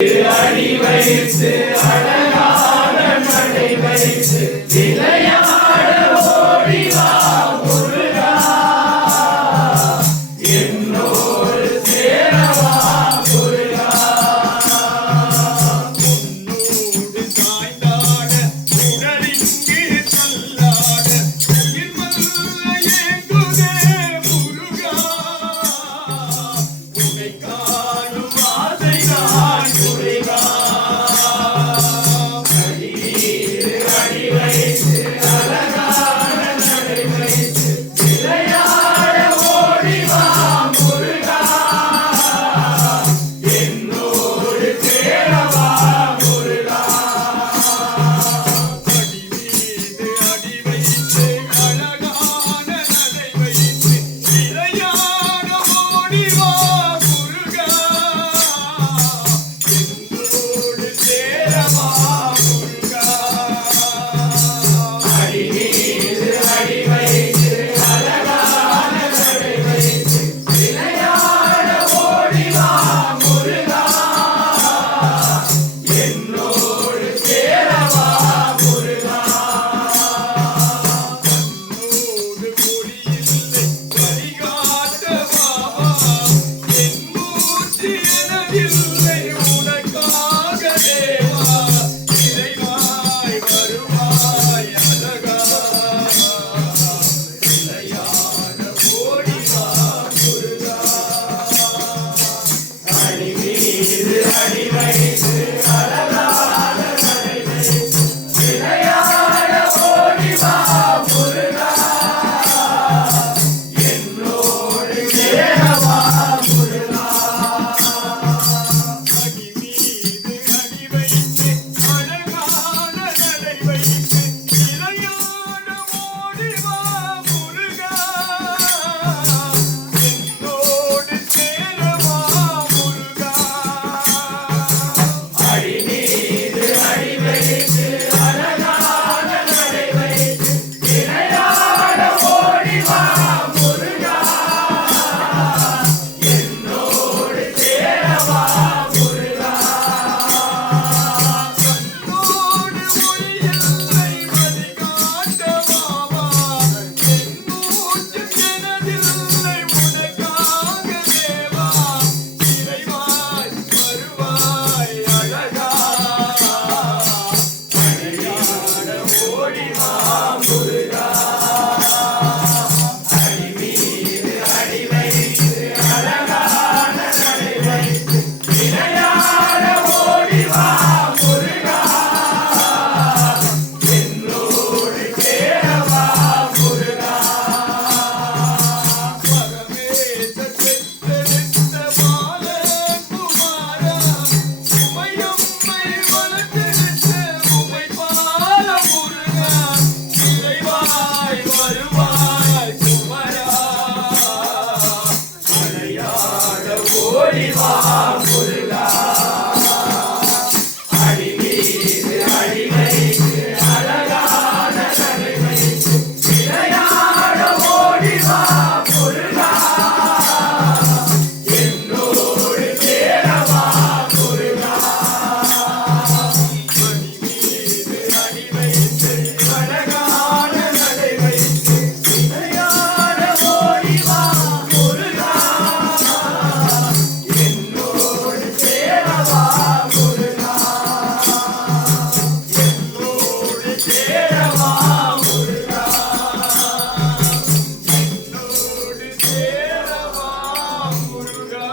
அடி வைத்து அழகான நடை வைத்து விளையாட ஓடிவா முருகா என்னோடு சேரவா முருகா உன்னோடு சாய்ந்தாட உடலிங்கு தள்ளாட உயிர் மல்ல ஏங்குதே முருகா உன்னை காணும் ஆசைதான் முருகா அடி வைத்து அழகான நடை வைத்து விளையாட ஓடிவா முருகா என்னோடு சேரவா முருகா அடி மீது அடி வைத்து அழகான நடை வைத்து விளையாட ஓடிவா முருகா என்னோடு சேரவா முருகா அடி மீது அடி வைத்து அழகான நடை வைத்து விளையாட ஓடிவா முருகா என்னோடு சேரவா முருகா கண்ணோடு மொழியில்லை வழிகாட்ட பாவா என் மூச்சு எனதில்லை உனக்காக தேவா இறைவாய் வருவாய் அழகா விளையாட ஓடிவா முருகா அடி மீது அடி வைத்து அழகான நடை வைத்து விளையாட ஓடிவா முருகா என்னோடு சேரவா முருகா அடி மீது அடி வைத்து அழகான நடை வைத்து விளையாட ஓடிவா முருகா என்னோடு சேரவா முருகா அடி மீது அடி வைத்து அழகான நடை வைத்து விளையாட ஓடிவா முருகா என்னோடு சேரவா முருகா கண்ணோடு மொழியில்லை வழிகாட்ட பாவா என் மூச்சு எனதில்லை உனக்காக தேவா இறைவாய் வருவாய் அழகா விளையாட ஓடிவா முருகா அடி மீது அடி வைத்து அழகான நடை வைத்து விளையாட ஓடிவா முருகா என்னோடு சேரவா முருகா பரமேச பெற்றெடுத்த பாலகுமாரா உமையம்மை வளர்த்தெடுத்த உமை பால முருகா இறைவாய் வருவாய் குமரா விளையாட ஓடிவா முருகா அடி மீது அடி வைத்து அழகான நடை வைத்து விளையாட ஓடிவா முருகா என்னோடு சேரவா முருகா அடி மீது அடி வைத்து அழகான நடை வைத்து விளையாட ஓடிவா முருகா என்னோடு சேரவா முருகா என்னோடு சேரவா முருகா என்னோடு சேரவா முருகா